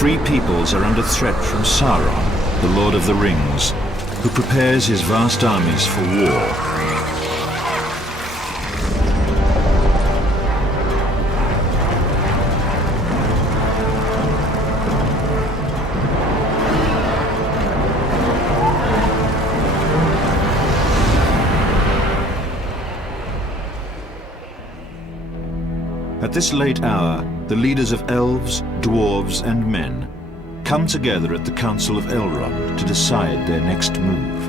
Free peoples are under threat from Sauron, the Lord of the Rings, who prepares his vast armies for war. At this late hour, the leaders of elves, dwarves, and men come together at the Council of Elrond to decide their next move.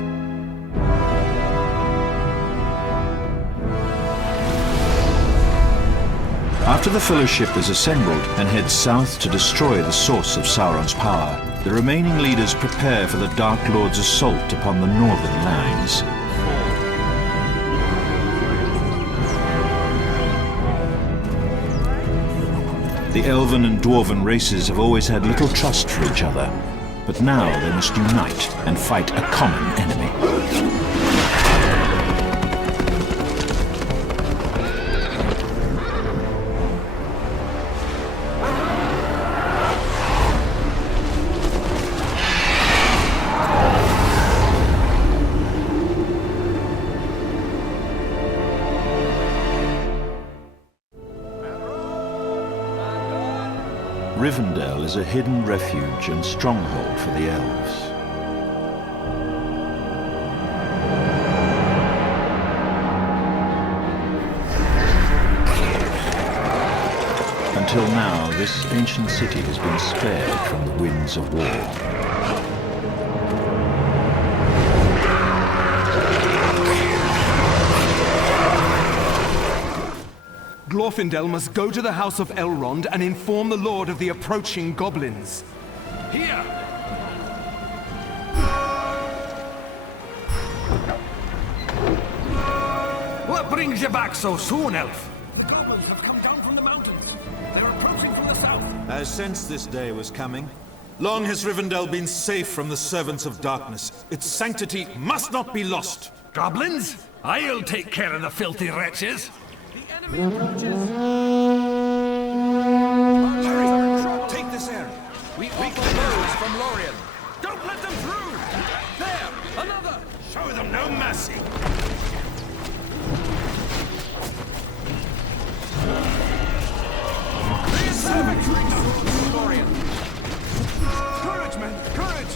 After the Fellowship is assembled and heads south to destroy the source of Sauron's power, the remaining leaders prepare for the Dark Lord's assault upon the northern lands. The elven and dwarven races have always had little trust for each other, but now they must unite and fight a common enemy. Rivendell is a hidden refuge and stronghold for the elves. Until now, this ancient city has been spared from the winds of war. Glorfindel must go to the House of Elrond and inform the Lord of the approaching goblins. Here! What brings you back so soon, elf? The goblins have come down from the mountains. They're approaching from the south. I sensed this day was coming. Long has Rivendell been safe from the servants of darkness. Its sanctity must not be lost. Goblins? I'll take care of the filthy wretches. The enemy approaches. Hurry! Take this area. We offer blows from Lorien. Don't let them through! There! Another! Show them no mercy. Lorien. Courage, men! Courage!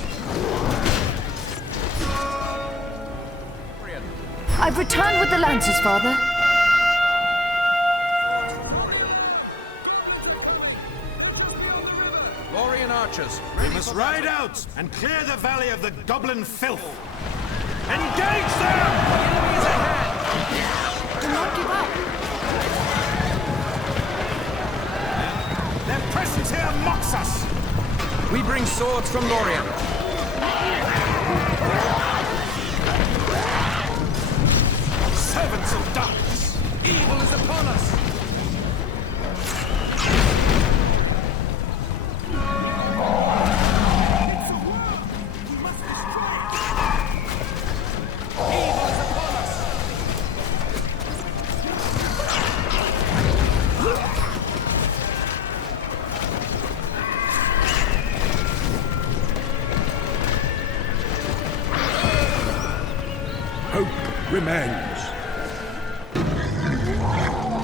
I've returned with the lances, Father. Lorien archers. We must ride out and clear the valley of the goblin filth. Engage them! Enemies ahead! Do not give up. Their presence here mocks us. We bring swords from Lorien. Servants of darkness. Evil is upon us! Evil is upon us! Hope remains.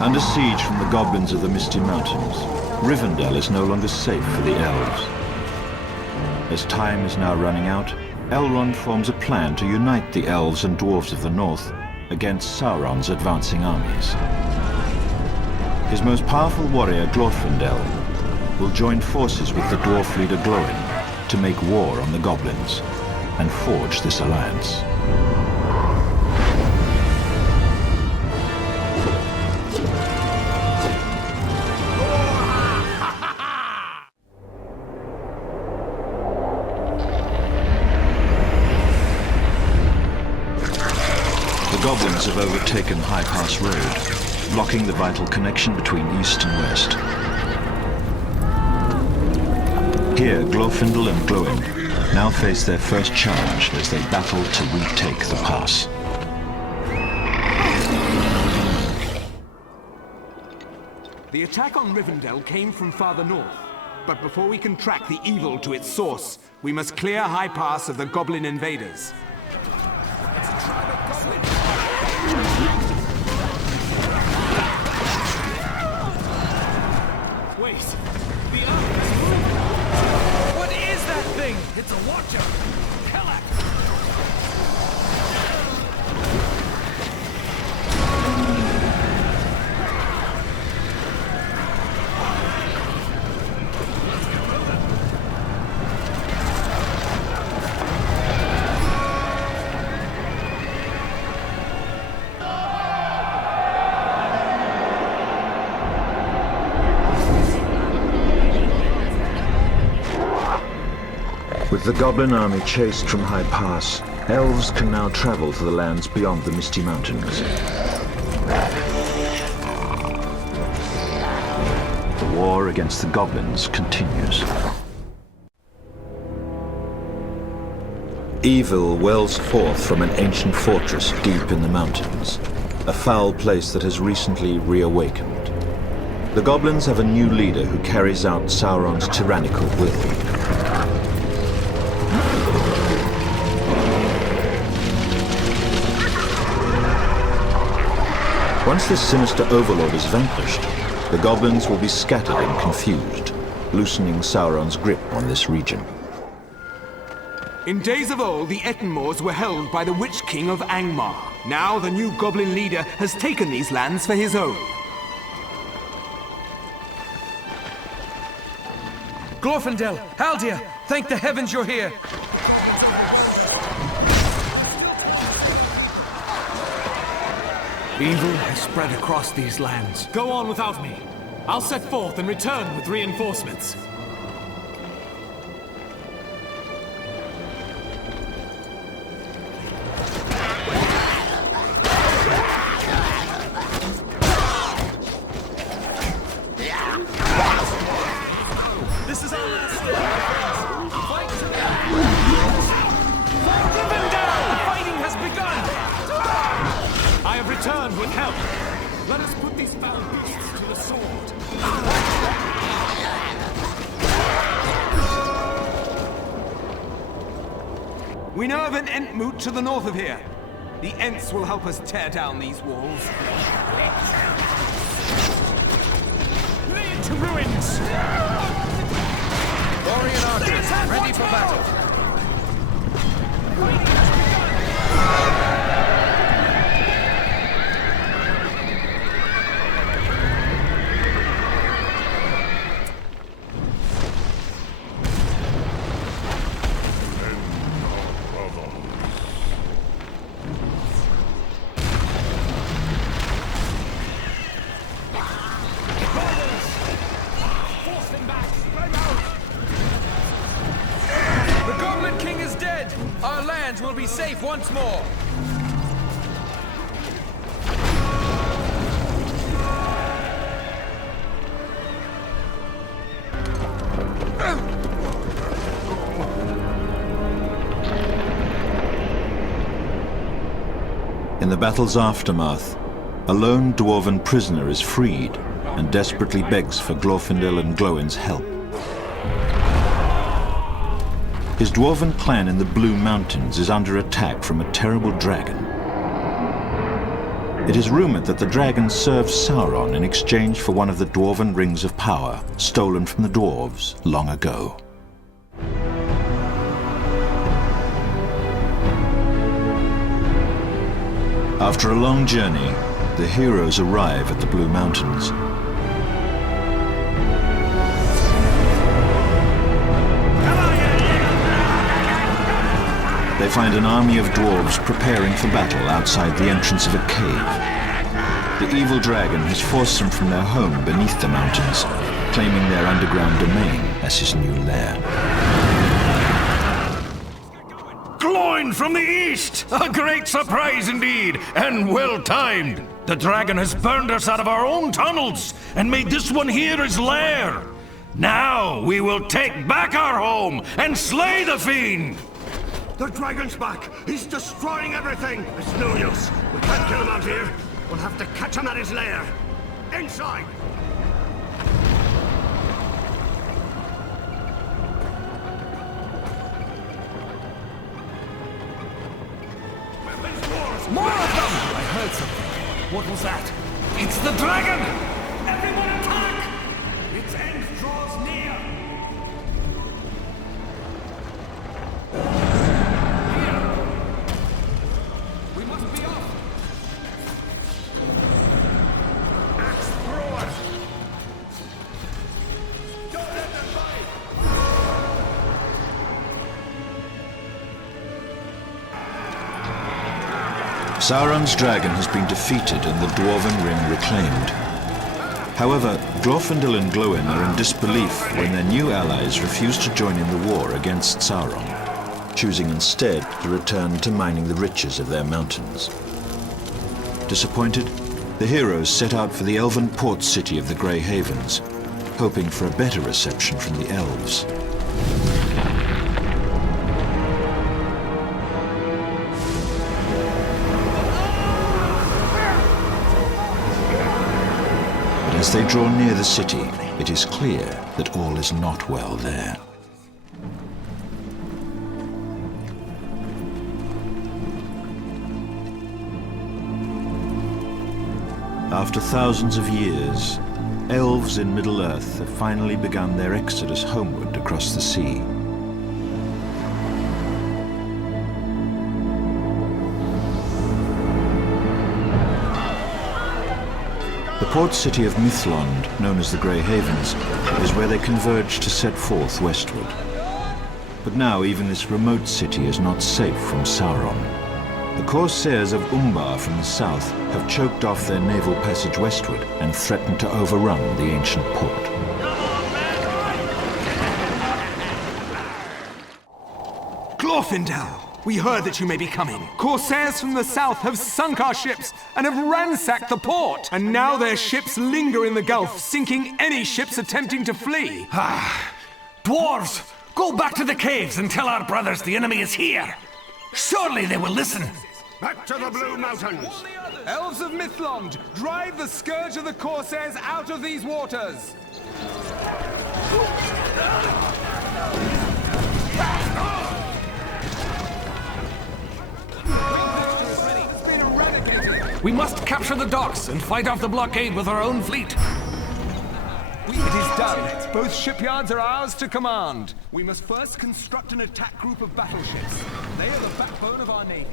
Under siege from the goblins of the Misty Mountains, Rivendell is no longer safe for the elves. As time is now running out, Elrond forms a plan to unite the elves and dwarves of the north against Sauron's advancing armies. His most powerful warrior, Glorfindel, will join forces with the dwarf leader Glóin to make war on the goblins and forge this alliance. The goblins have overtaken High Pass Road, blocking the vital connection between east and west. Here, Glorfindel and Glóin now face their first challenge as they battle to retake the pass. The attack on Rivendell came from farther north. But before we can track the evil to its source, we must clear High Pass of the goblin invaders. It's a tribe of goblins! Wait, the army has moved. What is that thing? It's a watcher! Kill it! With the goblin army chased from High Pass, elves can now travel to the lands beyond the Misty Mountains. The war against the goblins continues. Evil wells forth from an ancient fortress deep in the mountains, a foul place that has recently reawakened. The goblins have a new leader who carries out Sauron's tyrannical will. Once this sinister overlord is vanquished, the goblins will be scattered and confused, loosening Sauron's grip on this region. In days of old, the Ettenmoors were held by the Witch King of Angmar. Now the new goblin leader has taken these lands for his own. Glorfindel! Haldir! Thank the heavens you're here! Evil has spread across these lands. Go on without me. I'll set forth and return with reinforcements. these foul beasts to the sword. We know of an Entmoot to the north of here. The Ents will help us tear down these walls. Lead to ruins! Lorien archers, ready for battle. Our lands will be safe once more. In the battle's aftermath, a lone dwarven prisoner is freed and desperately begs for Glorfindel and Glóin's help. His dwarven clan in the Blue Mountains is under attack from a terrible dragon. It is rumored that the dragon served Sauron in exchange for one of the dwarven rings of power stolen from the dwarves long ago. After a long journey, the heroes arrive at the Blue Mountains. They find an army of dwarves preparing for battle outside the entrance of a cave. The evil dragon has forced them from their home beneath the mountains, claiming their underground domain as his new lair. Glóin from the east! A great surprise indeed, and well timed. The dragon has burned us out of our own tunnels and made this one here his lair. Now we will take back our home and slay the fiend! The dragon's back! He's destroying everything! It's no use. We can't kill him out here. We'll have to catch him at his lair. Inside! More of them! I heard something. What was that? It's the dragon! Everyone attack! Its end draws near! Here! We must be off! Axe throwers! Don't let them fight! Sauron's dragon has been defeated and the Dwarven Ring reclaimed. However, Glorfindel and Glóin are in disbelief when their new allies refuse to join in the war against Sauron, choosing instead to return to mining the riches of their mountains. Disappointed, the heroes set out for the elven port city of the Grey Havens, hoping for a better reception from the elves. As they draw near the city, it is clear that all is not well there. After thousands of years, elves in Middle-earth have finally begun their exodus homeward across the sea. The port city of Mithlond, known as the Grey Havens, is where they converge to set forth westward. But now even this remote city is not safe from Sauron. The corsairs of Umbar from the south have choked off their naval passage westward and threatened to overrun the ancient port. Glorfindel! We heard that you may be coming. Corsairs from the south have sunk our ships and have ransacked the port. And now their ships linger in the Gulf, sinking any ships attempting to flee. Dwarves, go back to the caves and tell our brothers the enemy is here. Surely they will listen. Back to the Blue Mountains! Elves of Mithlond, drive the scourge of the Corsairs out of these waters! We must capture the docks and fight off the blockade with our own fleet. It is done. Both shipyards are ours to command. We must first construct an attack group of battleships. They are the backbone of our navy.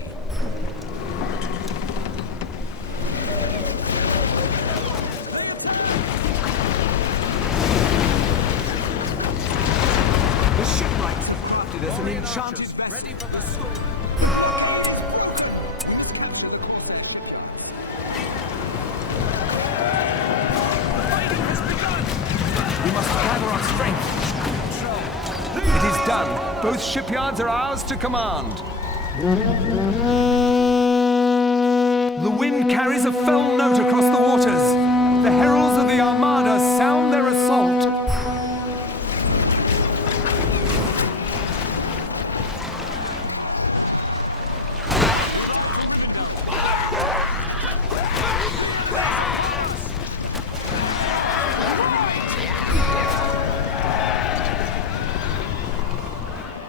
The shipwrights have crafted us an enchanted vessel. Ready for the storm. We must gather our strength. It is done. Both shipyards are ours to command. The wind carries a fell note across the waters. The heralds of the Armada sound their assault.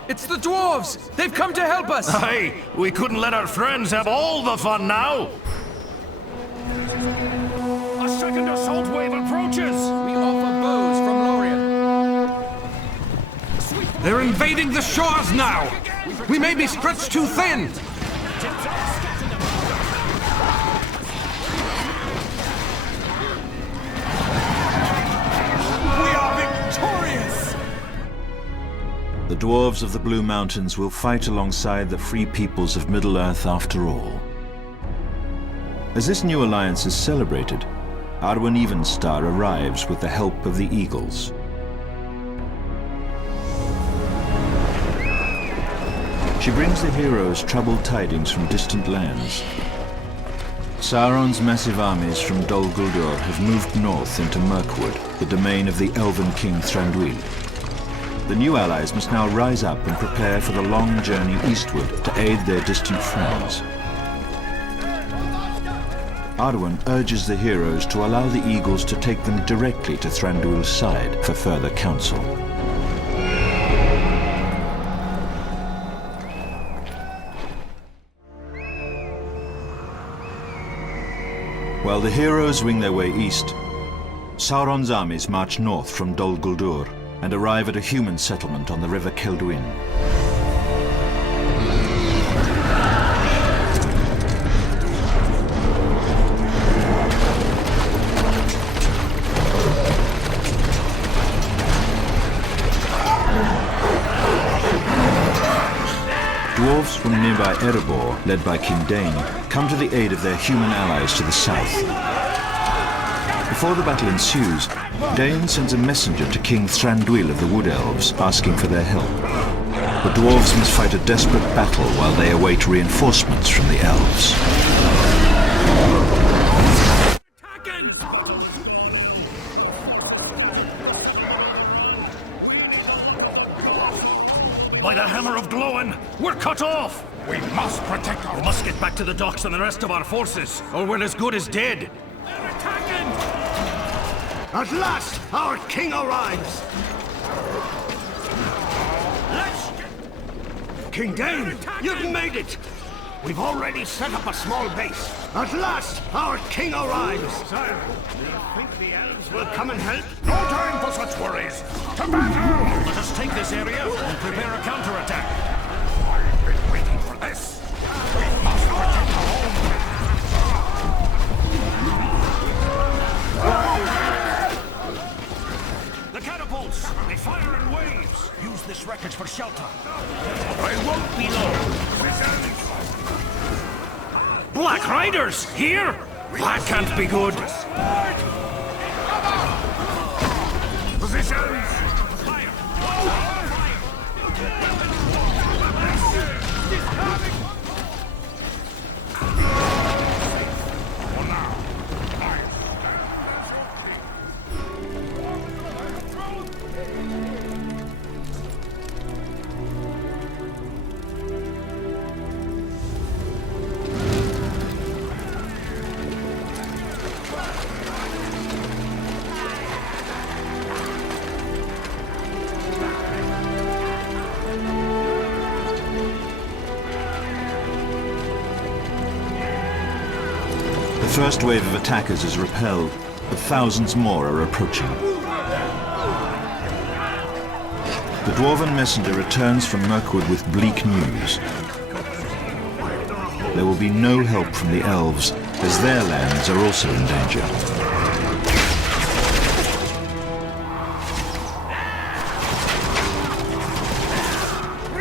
It's the dwarves! They've come to help us! Aye, we couldn't let our friends have all the fun now! A second assault wave approaches! We offer bows from Lorien. They're invading the shores now! We may be stretched too thin! We are victorious! The dwarves of the Blue Mountains will fight alongside the free peoples of Middle-earth after all. As this new alliance is celebrated, Arwen Evenstar arrives with the help of the Eagles. She brings the heroes troubled tidings from distant lands. Sauron's massive armies from Dol Guldur have moved north into Mirkwood, the domain of the elven king Thranduil. The new allies must now rise up and prepare for the long journey eastward to aid their distant friends. Arwen urges the heroes to allow the Eagles to take them directly to Thranduil's side for further counsel. While the heroes wing their way east, Sauron's armies march north from Dol Guldur and arrive at a human settlement on the river Kelduin. Dwarves from nearby Erebor, led by King Dain, come to the aid of their human allies to the south. Before the battle ensues, Dain sends a messenger to King Thranduil of the Wood Elves, asking for their help. The dwarves must fight a desperate battle while they await reinforcements from the elves. By the hammer of Glóin, we're cut off! We must protect our... We must get back to the docks and the rest of our forces, or we're as good as dead. They're attacking! At last, our king arrives! King Dain, you've made it! We've already set up a small base. At last, our king arrives! Sire, do you think the elves will come and help? No time for such worries! To battle! Let us take this area and prepare a counterattack. I've been waiting for this. We must protect our home. The catapults! They fire in waves! Use this wreckage for shelter. I won't be long. Black Riders! Here? That can't be good. Positions! Fire! For now. first wave of attackers is repelled, but thousands more are approaching. The dwarven messenger returns from Mirkwood with bleak news. There will be no help from the elves, as their lands are also in danger.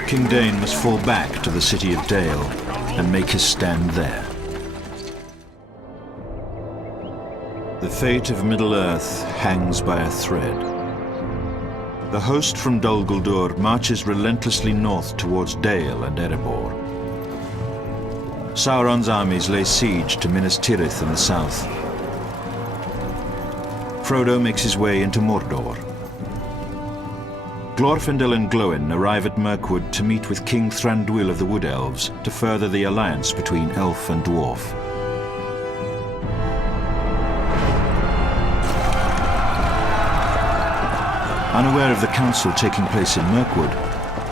King Dain must fall back to the city of Dale and make his stand there. The fate of Middle-earth hangs by a thread. The host from Dol Guldur marches relentlessly north towards Dale and Erebor. Sauron's armies lay siege to Minas Tirith in the south. Frodo makes his way into Mordor. Glorfindel and Glóin arrive at Mirkwood to meet with King Thranduil of the Wood Elves to further the alliance between elf and dwarf. Unaware of the council taking place in Mirkwood,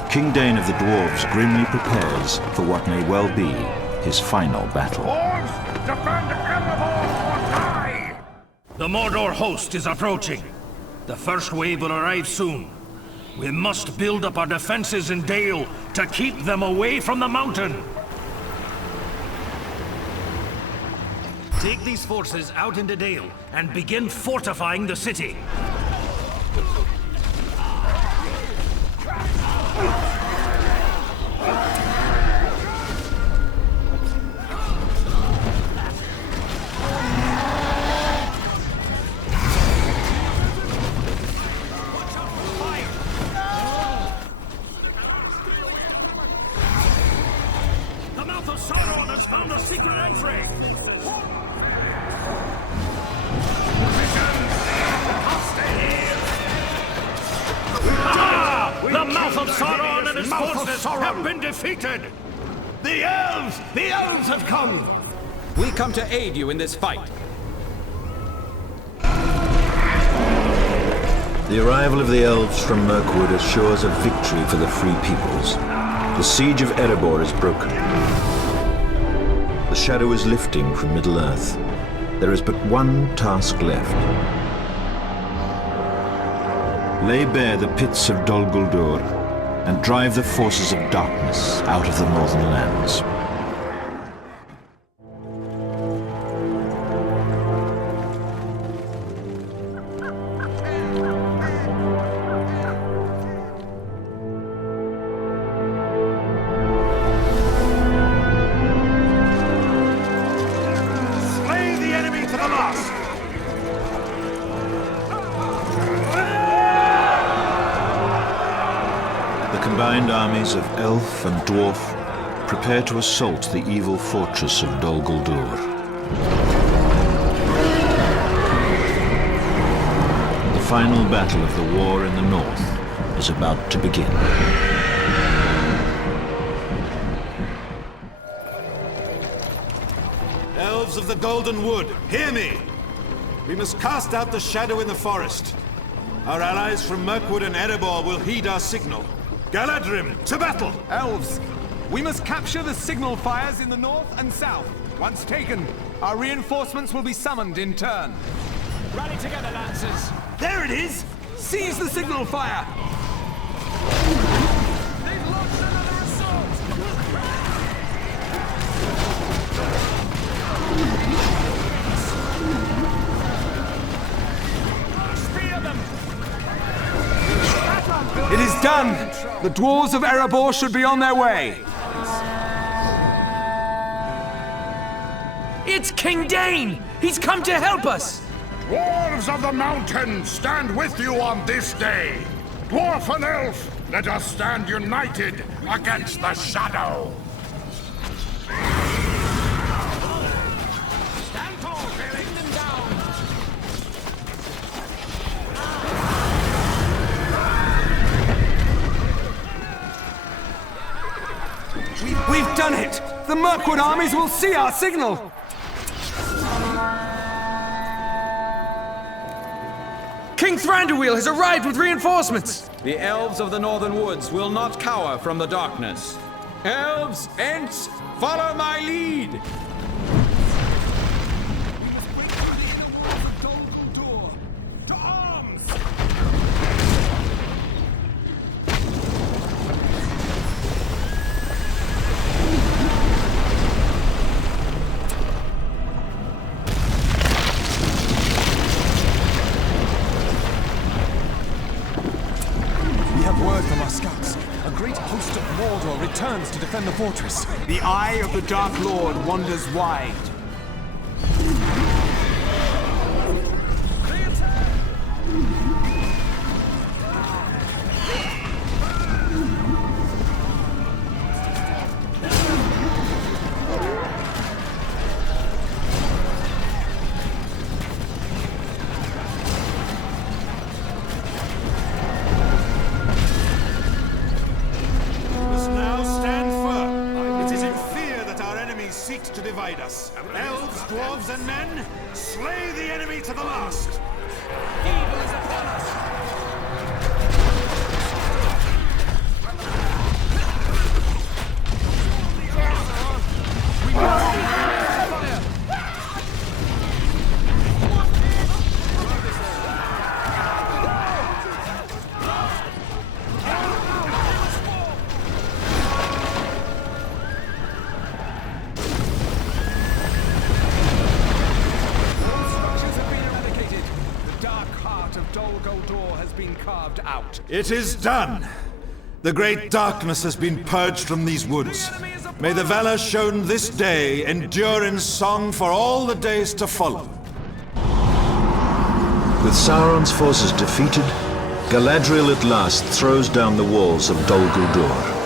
King Dain of the Dwarves grimly prepares for what may well be his final battle. Dwarves, defend Erebor or die! The Mordor host is approaching. The first wave will arrive soon. We must build up our defenses in Dale to keep them away from the mountain. Take these forces out into Dale and begin fortifying the city. The mouth of Sauron has found a secret entry! The mouth of Sauron and his forces have been defeated! The elves! The elves have come! We come to aid you in this fight. The arrival of the elves from Mirkwood assures a victory for the Free Peoples. The siege of Erebor is broken. The shadow is lifting from Middle-earth. There is but one task left. Lay bare the pits of Dol Guldur and drive the forces of darkness out of the northern lands. Slay the enemy to the last! The combined armies of elf and dwarf prepare to assault the evil fortress of Dol Guldur. The final battle of the war in the north is about to begin. Elves of the Golden Wood, hear me! We must cast out the shadow in the forest. Our allies from Mirkwood and Erebor will heed our signal. Galadrim, to battle! Elves, we must capture the signal fires in the north and south. Once taken, our reinforcements will be summoned in turn. Rally together, Lancers! There it is! Seize the signal fire! They've launched another assault! Spear them! It is done! The dwarves of Erebor should be on their way. It's King Dain! He's come to help us! Dwarves of the mountain, stand with you on this day! Dwarf and elf, let us stand united against the shadow! Stand tall, bearing them down! We've done it! The Mirkwood armies will see our signal! King Thranduil has arrived with reinforcements! The elves of the northern woods will not cower from the darkness. Elves, Ents, follow my lead! returns to defend the fortress. The eye of the Dark Lord wanders wide. To divide us. Elves, dwarves, and men, slay the enemy to the last! Evil is upon us! It is done! The great darkness has been purged from these woods. May the valor shown this day endure in song for all the days to follow. With Sauron's forces defeated, Galadriel at last throws down the walls of Dol Guldur.